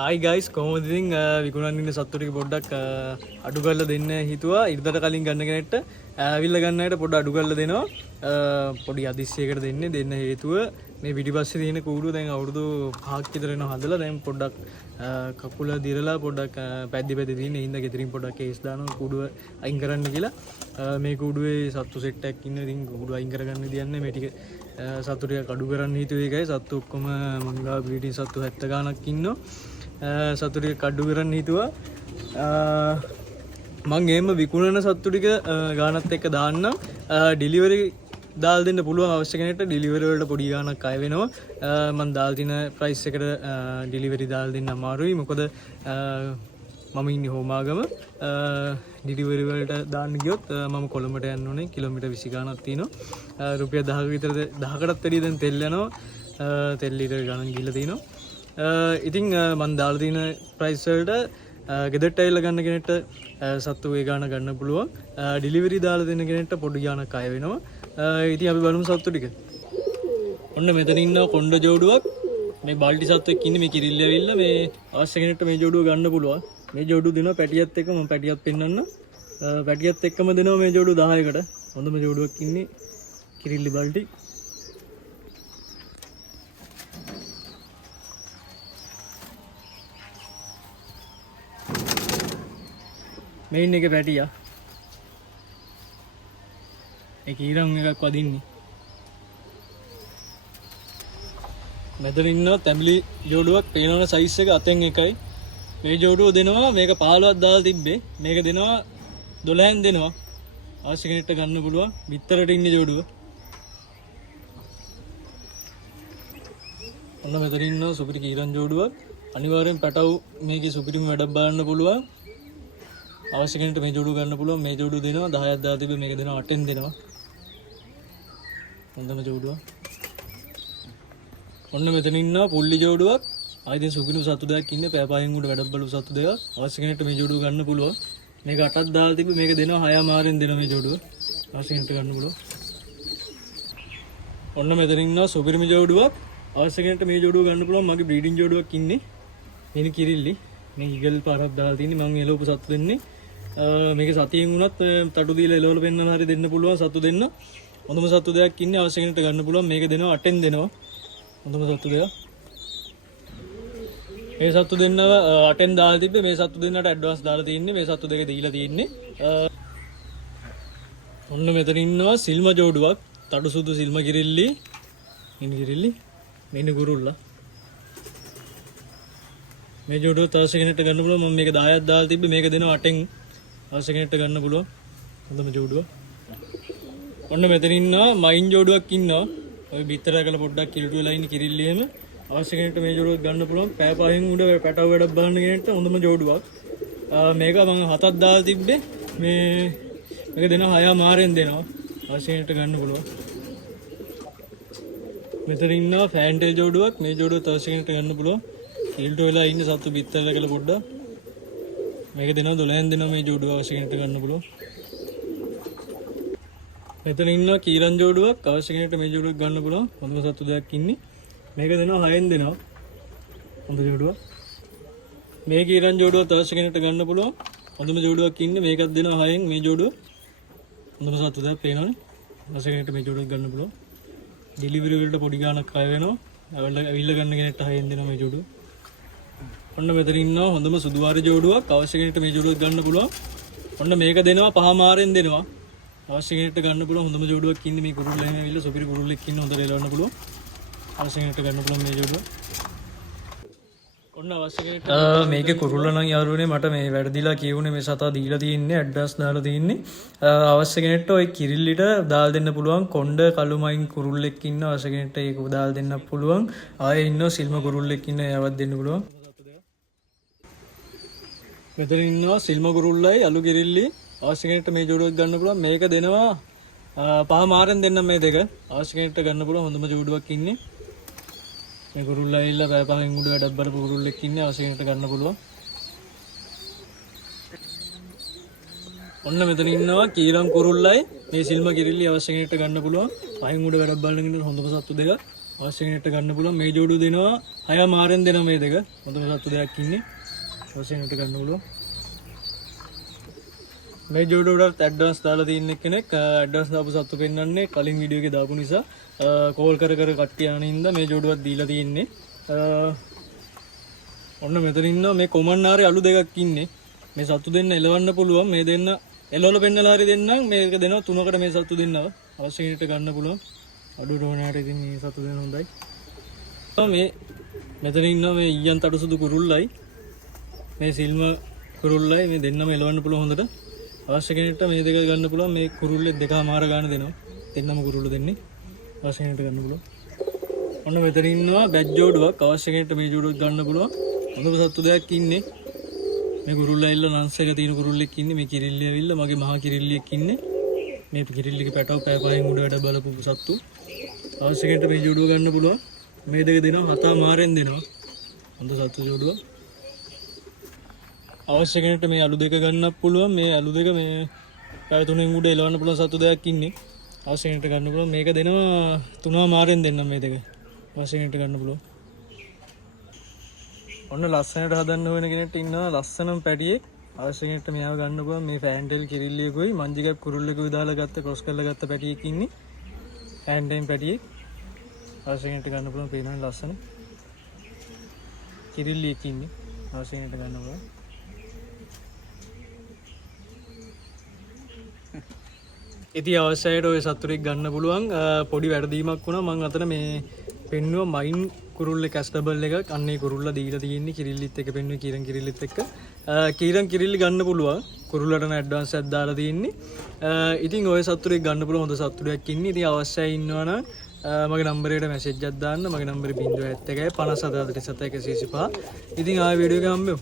ආයි ගයිස් කොහොමද ඉතින් විකුණන් ඉන්න සත්තු ටික පොඩ්ඩක් අඩු කරලා දෙන්න හිතුවා ඉරිදට කලින් ගන්න කෙනෙක්ට ඇවිල්ලා ගන්න අයට පොඩ්ඩක් අඩු කරලා දෙනවා පොඩි අදිස්සියකට දෙන්න හේතුව මේ පිටිපස්සේ තියෙන කූඩුව දැන් අවුරුදු 5ක් විතර වෙනවා හදලා දැන් පොඩ්ඩක් කකුල දිරලා පොඩ්ඩක් පැද්දි තියෙන හින්දා ගෙදරින් පොඩ්ඩක් කේස් දානවා කූඩුව අයින් කරන්න කියලා මේ කූඩුවේ සත්තු සෙට් එකක් ඉන්න ඉතින් කූඩුව අයින් කරගන්න දියන්නේ මේ ටික සත්තු ටික අඩු කරන්න හිතුවේ ඒකයි සත්තු ඔක්කොම මංගා බ්‍රීඩින් සත්තු 70 ගාණක් ඉන්නවා සත්තු ටික කඩු කරන්න හිතුවා මං එහෙම විකුණන සත්තු ටික ගානත් එක්ක දාන්නම් ඩෙලිවරි දාලා දෙන්න පුළුවන් අවශ්‍ය කෙනෙක්ට ඩෙලිවරි වලට පොඩි ගාණක් අය වෙනවා මං දාලා තින ප්‍රයිස් එකට ඩෙලිවරි දාලා දෙන්න අමාරුයි මොකද මම ඉන්නේ හෝමාගම ඩෙලිවරි වලට දාන්න ගියොත් මම කොළඹට යන්න ඕනේ කිලෝමීටර් 20 ගාණක් තියෙනවා රුපියල් 10ක විතර 10කටත් වැඩිය දැන් තෙල් යනවා තෙල් ලීටර් ගණන් ගිහලා තියෙනවා ඉතින් මන් දාලා තියෙන ප්‍රයිස් වලට ගෙදරට ඇවිල්ලා ගන්න කෙනෙක්ට සත්තු ඒ ගාණ ගන්න පුළුවන් ඩෙලිවරි දාලා දෙන කෙනෙක්ට පොඩි ගාණක් අය වෙනවා ඉතින් අපි බලමු සත්තු ටික ඔන්න මෙතන ඉන්න කොණ්ඩ ජෝඩුවක් මේ බල්ටි සත්තුෙක් ඉන්නේ මේ කිරිල්ල ඇවිල්ලා මේ අවශ්‍ය කෙනෙක්ට මේ ජෝඩුව ගන්න පුළුවන් මේ ජෝඩුව දෙනවා පැටියත් එක්ක මම පැටියත් පෙන්නන්න පැටියත් එක්කම දෙනවා මේ ජෝඩුව 10කට හොඳම ජෝඩුවක් ඉන්නේ කිරිල්ලි බල්ටි මේන් එක පැටියා ඒ කීරම් එකක් වදින්නේ මෙතන ඉන්න තැඹිලි ජෝඩුවක් පේනවනේ සයිස් එක අතෙන් එකයි මේ ජෝඩුව දෙනවා මේක 15ක් දාලා තිබ්බේ මේක දෙනවා 12න් දෙනවා අවශ්‍ය කෙනෙක්ට ගන්න පුළුවන් විතරට ඉන්නේ ජෝඩුව ඔන්න මෙතන ඉන්න සුපිරි කීරම් ජෝඩුවක් අනිවාර්යෙන් පැටව මේකේ සුපිරිම වැඩක් බලන්න පුළුවන් අවශ්‍ය කෙනෙක්ට මේ ජෝඩුව ගන්න පුළුවන් මේ ජෝඩුව දෙනවා 10ක් දාලා තිබ්බේ මේක දෙනවා 8න් දෙනවා හොඳම ජෝඩුවක් ඔන්න මෙතන ඉන්නවා පුල්ලි ජෝඩුවක් ආයිද සුපිරි සත්තු දෙකක් ඉන්නේ පෑපයෙන් උඩ වැඩක් බලු සත්තු දෙකක් අවශ්‍ය කෙනෙක්ට මේ ජෝඩුව ගන්න පුළුවන් මේක 8ක් දාලා තිබ්බේ මේක දෙනවා 6 මාරෙන් දෙනවා මේ ජෝඩුව අවශ්‍ය කෙනෙක්ට ගන්න පුළුවන් ඔන්න මෙතන ඉන්නවා සුපිරිම ජෝඩුවක් අවශ්‍ය කෙනෙක්ට මේ ජෝඩුව ගන්න පුළුවන් මගේ බ්‍රීඩින් ජෝඩුවක් ඉන්නේ මේක කිරිල්ලි මේ ඉගල් පාරක් දාලා තින්නේ මම එළවපු සත්තු දෙන්නේ මේක සතියෙන් වුණත් තටු දීලා එළවල පෙන්නන හරිය දෙන්න පුළුවන් සත්තු දෙන්න හොඳම සත්තු දෙකක් ඉන්නේ අවශ්‍ය කෙනෙක්ට ගන්න පුළුවන් මේක දෙනවා 8න් දෙනවා හොඳම සත්තු දෙක මේ සත්තු දෙන්නව 8න් දාලා තිබ්බේ මේ සත්තු දෙන්නට ඇඩ්වාන්ස් දාලා තින්නේ මේ සත්තු දෙක දීලා තින්නේ ඔන්න මෙතන ඉන්නවා සිල්ම ජෝඩුවක් තඩු සුදු සිල්ම කිරිල්ලි ඉන්න කිරිල්ලි මෙන්න ගුරුල්ලා මේ ජෝඩුව අවශ්‍ය කෙනෙක්ට ගන්න පුළුවන් මම මේක 10ක් දාලා තිබ්බේ මේක දෙනවා 8න් අවශ්‍ය කෙනෙක්ට ගන්න පුළුවන් හොඳම ජෝඩුව ඔන්න මෙතන ඉන්නවා මයින් ජෝඩුවක් ඉන්නවා ඔය බිත්තර කරලා පොඩ්ඩක් කිලුට වෙලා ඉන්න කිරිල්ලි එහෙම අවශ්‍ය කෙනෙක්ට මේ ජෝඩුවක් ගන්න පුළුවන් පෑ පහෙන් උඩ පැටව වැඩක් බලන්න කෙනෙක්ට හොඳම ජෝඩුවක් මේක මම 7ක් දාලා තිබ්බේ මේක දෙනවා 6 මාරෙන් දෙනවා අවශ්‍ය කෙනෙක්ට ගන්න පුළුවන් මෙතන ඉන්නවා ෆෑන්ටේල් ජෝඩුවක් මේ ජෝඩුවත් අවශ්‍ය කෙනෙක්ට ගන්න පුළුවන් කිලුට වෙලා ඉන්න සත්තු බිත්තර කරලා පොඩ්ඩක් මේක දෙනවා 12න් දෙනවා මේ ජෝඩුව අවශ්‍ය කෙනෙක්ට ගන්න පුළුවන් මෙතන ඉන්නවා කීරන් ජෝඩුවක් අවශ්‍ය කෙනෙක්ට මේ ජෝඩුවක් ගන්න පුළුවන් හොඳම සත්තු දෙකක් ඉන්නේ මේක දෙනවා 6න් දෙනවා හොඳ ජෝඩුවක් මේ කීරන් ජෝඩුවත් අවශ්‍ය කෙනෙක්ට ගන්න පුළුවන් හොඳම ජෝඩුවක් ඉන්නේ මේකත් දෙනවා 6න් මේ ජෝඩුව හොඳම සත්තු දෙකක් පේනවනේ අවශ්‍ය කෙනෙක්ට මේ ජෝඩුවක් ගන්න පුළුවන් ඩෙලිවරි වලට පොඩි ගාණක් අය වෙනවා ඇවිල්ලා ගන්න කෙනෙක්ට 6න් දෙනවා මේ ජෝඩුව ඔන්න මෙතන ඉන්නවා හොඳම සුදුවාර ජෝඩුවක් අවශ්‍ය කෙනෙක්ට මේ ජෝඩුවක් ගන්න පුළුවන් ඔන්න මේක දෙනවා 5 මාරෙන් දෙනවා අවශ්‍ය කෙනෙක්ට ගන්න පුළුවන් හොඳම ජෝඩුවක් ඉන්නේ මේ කුරුල්ලෙන් ඇවිල්ලා සුපිරි කුරුල්ලෙක් ඉන්න හොඳට එලවන්න පුළුවන් අවශ්‍ය කෙනෙක්ට ගන්න පුළුවන් මේ ජෝඩුව ඔන්න අවශ්‍ය කෙනෙක්ට මේකේ කුරුල්ල නම් යාළුවනේ මට මේ වැඩදිලා කියුනේ මේ සතා දීලා තියෙන්නේ ඇඩ්‍රස් දාලා තියෙන්නේ අවශ්‍ය කෙනෙක්ට ওই කිරිල්ලිට දාලා දෙන්න පුළුවන් කොණ්ඩ කළුමයින් කුරුල්ලෙක් ඉන්න අවශ්‍ය කෙනෙක්ට ඒක දාලා දෙන්න පුළුවන් ආයේ ඉන්න සිල්ම කුරුල්ලෙක් ඉන්න එයාවත් දෙන්න පුළුවන් මෙතන ඉන්නවා සිල්ම කුරුල්ලයි අලු කිරිල්ලි අවශ්‍ය කෙනෙක්ට මේ ජෝඩුවක් ගන්න පුළුවන් මේක දෙනවා 5 මාරෙන් දෙන්න මේ දෙක අවශ්‍ය කෙනෙක්ට ගන්න පුළුවන් හොඳම ජෝඩුවක් ඉන්නේ මේ කුරුල්ලා ඇවිල්ලා පෑ පහෙන් උඩ වැඩක් බලපු කුරුල්ලෙක් ඉන්නේ අවශ්‍ය කෙනෙක්ට ගන්න පුළුවන් ඔන්න මෙතන ඉන්නවා කීරම් කුරුල්ලයි මේ සිල්ම කිරිල්ලි අවශ්‍ය කෙනෙක්ට ගන්න පුළුවන් පහෙන් උඩ වැඩක් බලන කෙනෙක්ට හොඳම සත්තු දෙක අවශ්‍ය කෙනෙක්ට ගන්න පුළුවන් මේ ජෝඩුව දෙනවා 6 මාරෙන් දෙනවා මේ දෙක. හොඳම සත්තු දෙකක් ඉන්නේ. අවශ්‍යනට ගන්න පුළුවන්. මේ ජෝඩුවට ඇඩ්වාන්ස් දාලා තියෙන කෙනෙක් ඇඩ්වාන්ස් දාපු සත්තු පෙන්නන්නේ කලින් වීඩියෝ එකේ දාපු නිසා කෝල් කර කට්ටිය ආන හින්දා මේ ජෝඩුවක් දීලා තියෙන්නේ. ඔන්න මෙතන ඉන්නවා මේ කොමන් ආරේ අලු දෙකක් ඉන්නේ. මේ සත්තු දෙන්න එලවන්න පුළුවන්. මේ දෙන්න එලවල පෙන්නලා හරි දෙන්නම්. මේක දෙනවා 3කට මේ සත්තු දෙන්නව. අවශ්‍ය කෙනෙක්ට ගන්න පුළුවන්. අඩුවට ඕනෑට ඉතින් මේ සත්තු දෙන්න හොඳයි. මේ මෙතන ඉන්නවා මේ ඊයන් තඩුසුදු කුරුල්ලයි. මේ සිල්ම කුරුල්ලයි මේ දෙන්නම එලවන්න පුළුවන් හොඳට. අවශ්‍ය කෙනෙක්ට මේ දෙක ගන්න පුළුවන්. මේ කුරුල්ලේ දෙකමාර ගන්න දෙනවා. දෙන්නම කුරුල්ල දෙන්නේ. අවශ්‍ය කෙනෙක්ට ගන්න පුළුවන්. ඔන්න මෙතන ඉන්නවා බැජ් ජෝඩුවක්. අවශ්‍ය කෙනෙක්ට මේ ජෝඩුවක් ගන්න පුළුවන්. හොඳම සත්තු දෙකක් ඉන්නේ. මේ කුරුල්ලා ඇවිල්ලා නන්ස් එක තියෙන කුරුල්ලෙක් ඉන්නේ. මේ කිරිල්ලිය ඇවිල්ලා මගේ මහා කිරිල්ලියෙක් ඉන්නේ. මේ කිරිල්ලිගේ පැටව පය පහෙන් උඩ වැඩ බලපු සත්තු. අවශ්‍ය කෙනෙක්ට මේ ජෝඩුව ගන්න පුළුවන්. මේ දෙක දෙනවා 7 මාරෙන් දෙනවා. හොඳ සත්තු ජෝඩුව. අවශ්‍ය කෙනෙක්ට මේ අලු දෙක ගන්නත් පුළුවන්. මේ අලු දෙක මේ පැය 3න් උඩ එලවන්න පුළුවන් සත්තු දෙකක් ඉන්නේ. අවශ්‍ය කෙනෙක්ට ගන්න පුළුවන්. මේක දෙනවා 3 මාරෙන් දෙන්නම් මේ දෙක. අවශ්‍ය කෙනෙක්ට ගන්න පුළුවන්. ඔන්න ලස්සනට හදන්න වෙන කෙනෙක්ට ඉන්නවා ලස්සනම පැටියෙක්. අවශ්‍ය කෙනෙක්ට මෙයාව ගන්න පුළුවන්. මේ ෆෑන්ටෙල් කිරිල්ලියකුයි මංජිකක් කුරුල්ලෙකුයි දාලා ගත්ත ක්‍රොස් කරලා ගත්ත පැටියෙක් ඉන්නේ. ෆෑන්ටෙන් පැටියෙක්. අවශ්‍ය කෙනෙක්ට ගන්න පුළුවන්. පේනවනේ ලස්සන. කිරිල්ලියෙක් ඉන්නේ. අවශ්‍ය කෙනෙක්ට ගන්න පුළුවන්. ඉතින් අවශ්‍යයට ඔය සතුරෙක් ගන්න පුළුවන්. පොඩි වැරදීමක් වුණා මම අතන මේ පෙන්නුවා මයින් කුරුල්ලේ කැස්ටබල් එකක්. අන්නේ කුරුල්ලා දීලා තියෙන්නේ කිරිල්ලිත් එක්ක පෙන්නුවේ කීරන් කිරිල්ලිත් එක්ක. කීරන් කිරිල්ලි ගන්න පුළුවන්. කුරුල්ලට නම් ඇඩ්වාන්ස් එකක් දාලා තියෙන්නේ. ඉතින් ඔය සතුරෙක් ගන්න පුළුවන් හොඳ සතුරෙක් ඉන්නේ. ඉතින් අවශ්‍යයි ඉන්නවනම් මගේ නම්බරයට මැසේජ් එකක් දාන්න. මගේ නම්බරේ 071 57 125. ඉතින් ආයෙ වීඩියෝ එක හම්බෙමු.